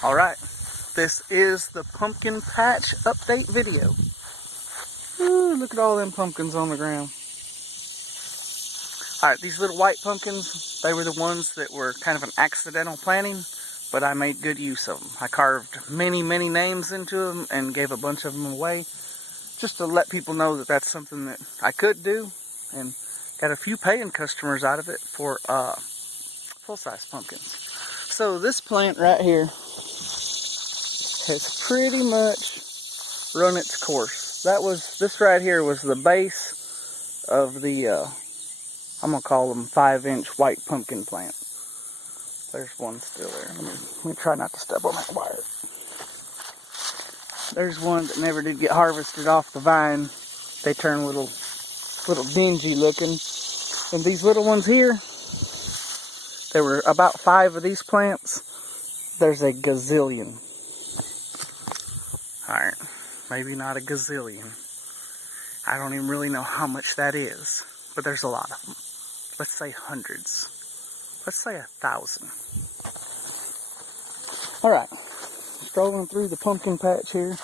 Alright, this is the pumpkin patch update video. Ooh, look at all them pumpkins on the ground. Alright, these little white pumpkins, they were the ones that were kind of an accidental planting, but I made good use of them. I carved many names into them and gave a bunch of them away, just to let people know that that's something that I could do, and got a few paying customers out of it for full-size pumpkins. So this plant right here has pretty much run its course. This right here was the base of the, I'm going to call them 5-inch white pumpkin plant. There's one still there. Let me try not to step on that wire. There's one that never did get harvested off the vine. They turn a little dingy looking. And these little ones here, there were about 5 of these plants. There's a gazillion. Alright, maybe not a gazillion. I don't even really know how much that is, but there's a lot of them. Let's say hundreds. Let's say 1,000. Alright, strolling through the pumpkin patch here.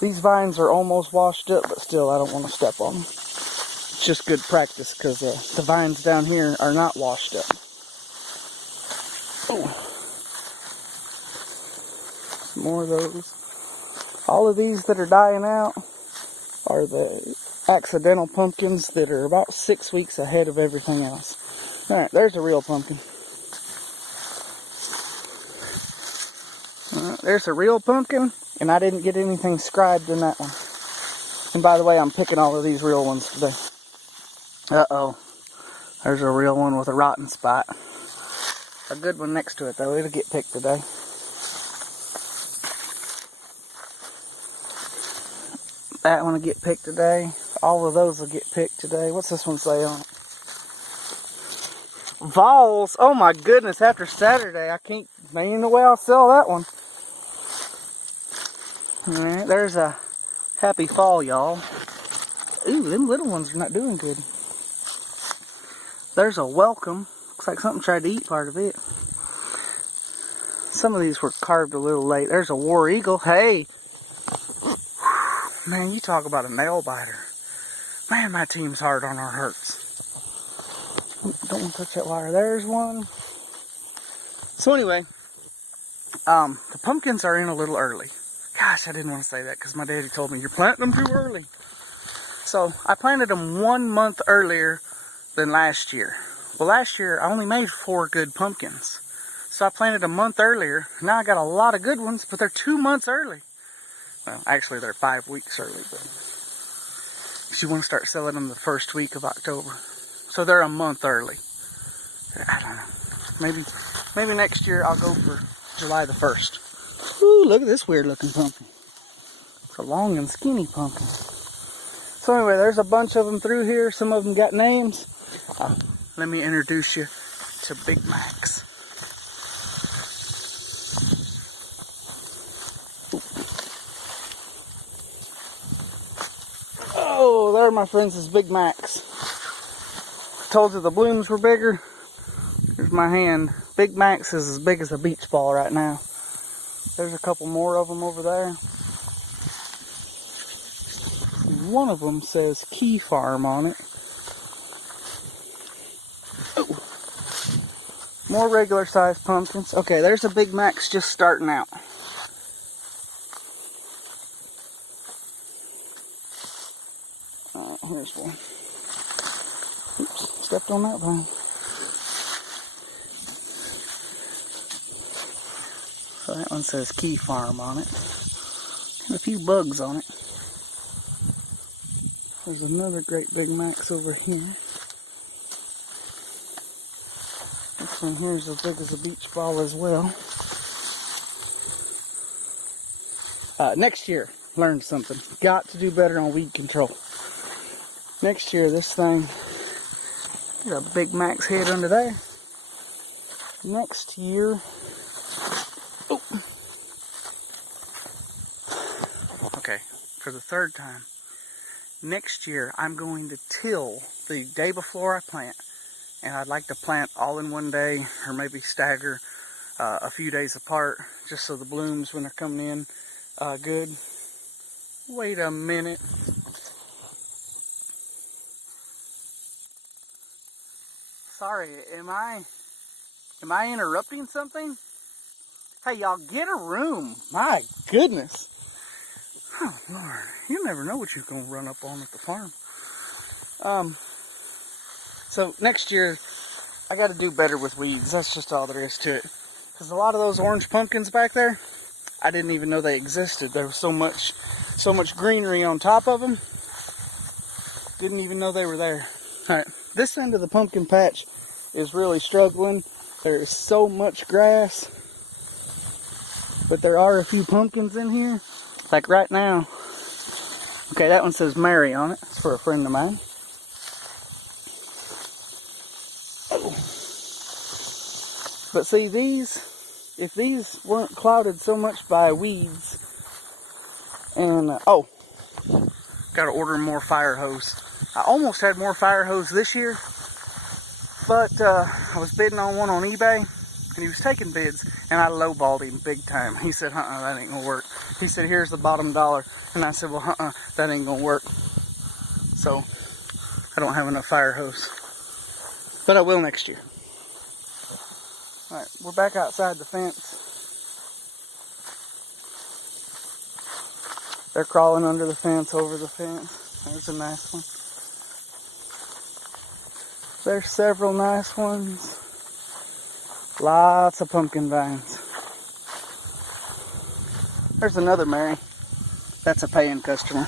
These vines are almost washed up, but still I don't want to step on them. It's just good practice because the vines down here are not washed up. Oh, more of those. All of these that are dying out are the accidental pumpkins that are about 6 weeks ahead of everything else. Alright, there's a real pumpkin. There's a real pumpkin, and I didn't get anything scribed in that one. And by the way, I'm picking all of these real ones today. Uh-oh. There's a real one with a rotten spot. A good one next to it, though. It'll get picked today. That one will get picked today. All of those will get picked today. What's this one say on it? Vols. Oh my goodness, after Saturday, I can't, there ain't no way I'll sell that one. Alright, there's a happy fall, y'all. Ooh, them little ones are not doing good. There's a welcome. Looks like something tried to eat part of it. Some of these were carved a little late. There's a war eagle. Hey! Man, you talk about a nail biter. Man, my team's hard on our hurts. Don't want to touch that wire. There's one. So anyway, the pumpkins are in a little early. Gosh, I didn't want to say that because my daddy told me, you're planting them too early. So I planted them 1 month earlier than last year. Well, last year I only made 4 good pumpkins. So I planted a month earlier. Now I got a lot of good ones, but they're 2 months early. Well, actually they're 5 weeks early, but you want to start selling them the first week of October. So they're a month early. I don't know. Maybe next year I'll go for July the 1st. Ooh, look at this weird looking pumpkin. It's a long and skinny pumpkin. So anyway, there's a bunch of them through here. Some of them got names. Let me introduce you to Big Macs. Oh, there, my friends, is Big Macs. Told you the blooms were bigger. Here's my hand. Big Macs is as big as a beach ball right now. There's a couple more of them over there. One of them says Keyfarm on it. Oh. More regular sized pumpkins. Okay, there's a Big Mac's just starting out. Alright, here's one. Oops, stepped on that vine. So that one says Keyfarm on it. Got a few bugs on it. There's another great Big Mac's over here. This one here is as big as a beach ball as well. Next year, learned something. Got to do better on weed control. Next year, this thing, there's a Big Mac's head under there. Next year, oh. Okay, for the 3rd time. Next year, I'm going to till the day before I plant. And I'd like to plant all in one day, or maybe stagger a few days apart, just so the blooms when they're coming in good. Wait a minute. Sorry, am I interrupting something? Hey, y'all, get a room. My goodness. Oh, Lord. You never know what you're going to run up on at the farm. So next year, I got to do better with weeds. That's just all there is to it. Because a lot of those orange pumpkins back there, I didn't even know they existed. There was so much greenery on top of them. Didn't even know they were there. All right, this end of the pumpkin patch is really struggling. There is so much grass. But there are a few pumpkins in here. Like right now. Okay, that one says Mary on it. It's for a friend of mine. Oh. But see, if these weren't clouded so much by weeds, and, oh, gotta order more fire hose. I almost had more fire hose this year, but I was bidding on one on eBay, and he was taking bids, and I lowballed him big time. He said, that ain't gonna work. He said, here's the bottom dollar. And I said, well, that ain't gonna work. So, I don't have enough fire hose. But I will next year. Alright, we're back outside the fence. They're crawling under the fence, over the fence. There's a nice one. There's several nice ones. Lots of pumpkin vines. There's another Mary. That's a paying customer.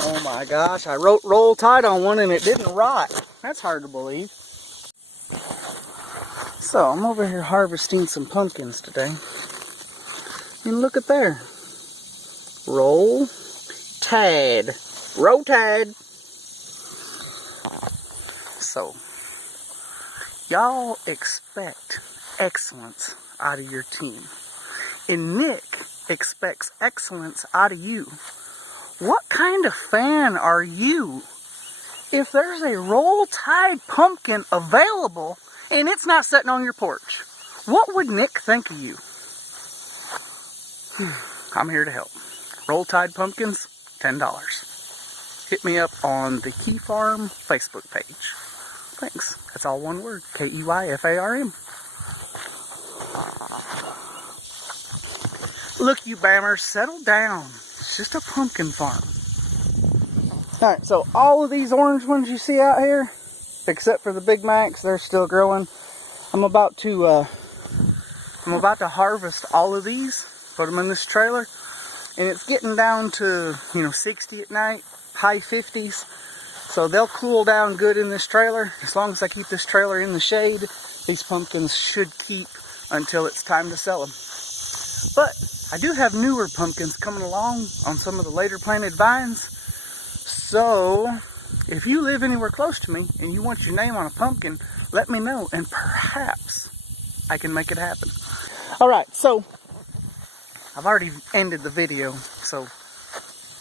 Oh my gosh, I wrote Roll Tide on one and it didn't rot. That's hard to believe. So, I'm over here harvesting some pumpkins today. And look at there. Roll Tide. Roll Tide. So, y'all expect excellence out of your team. And Nick expects excellence out of you. What kind of fan are you if there's a Roll Tide pumpkin available and it's not sitting on your porch? What would Nick think of you? I'm here to help. Roll Tide pumpkins, $10. Hit me up on the Keyfarm Facebook page. Thanks. That's all one word. Keyfarm. Look, you bammers, settle down. It's just a pumpkin farm. Alright, so all of these orange ones you see out here, except for the Big Macs, they're still growing. I'm about to harvest all of these, put them in this trailer, and it's getting down to, 60 at night, high 50s. So they'll cool down good in this trailer. As long as I keep this trailer in the shade, these pumpkins should keep until it's time to sell them. But I do have newer pumpkins coming along on some of the later planted vines. So if you live anywhere close to me and you want your name on a pumpkin, let me know and perhaps I can make it happen. Alright, so I've already ended the video, so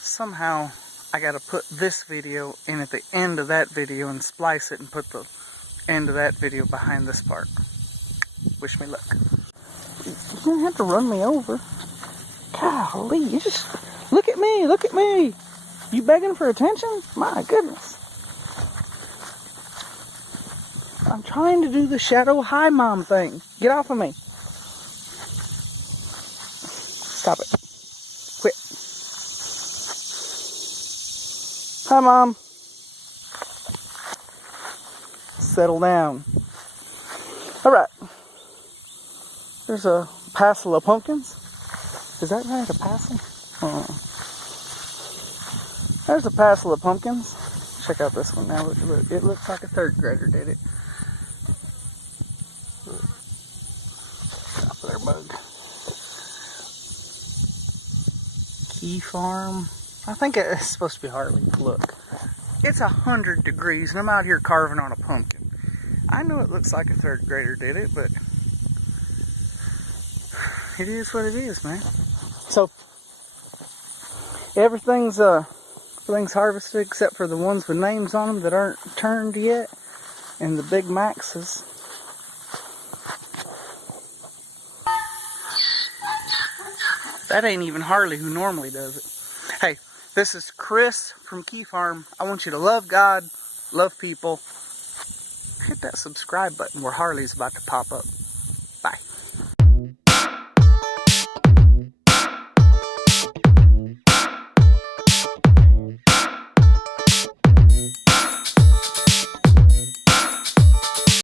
somehow I gotta put this video in at the end of that video and splice it and put the end of that video behind this part. Wish me luck. You don't have to run me over. Golly, you just look at me, look at me. You begging for attention? My goodness. I'm trying to do the shadow hi mom thing. Get off of me. Stop it. Quit. Hi mom. Settle down. Alright. There's a passel of pumpkins. Is that right? A passel? Oh. There's a passel of pumpkins. Check out this one now. It looks like a third grader did it. Stop there, bug. Keyfarm. I think it's supposed to be Hartley. Look. It's 100 degrees and I'm out here carving on a pumpkin. I know it looks like a third grader did it, but it is what it is, man. So everything's harvested except for the ones with names on them that aren't turned yet, and the Big Maxes. That ain't even Harley who normally does it. Hey, this is Chris from Keyfarm. I want you to love God, love people. Hit that subscribe button where Harley's about to pop up.